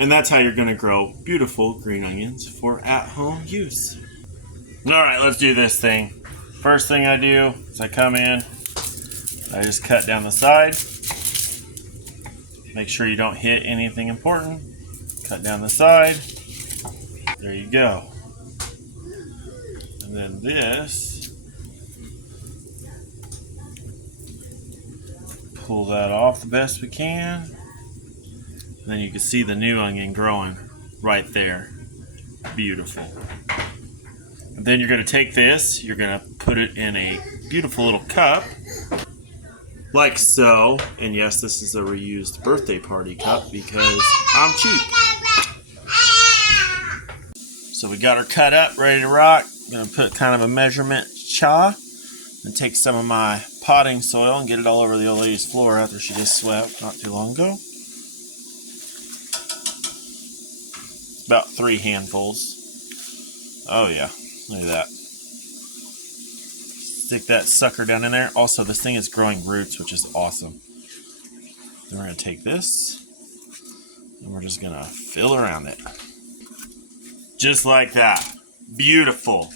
And that's how you're going to grow beautiful green onions for at-home use. All right, let's do this thing. First thing I do is I come in, I just cut down the side. Make sure you don't hit anything important. Cut down the side. There you go. And then this, pull that off the best we can. And then you can see the new onion growing right there. Beautiful. And then you're going to take this, you're going to put it in a beautiful little cup, like so. And yes, this is a reused birthday party cup because I'm cheap. So we got her cut up, ready to rock. I'm going to put kind of a measurement cha and take some of my potting soil and get it all over the old lady's floor after she just swept not too long ago. It's about 3 handfuls. Oh yeah, look at that. Stick that sucker down in there. Also, this thing is growing roots, which is awesome. Then we're going to take this and we're just going to fill around it. Just like that. Beautiful.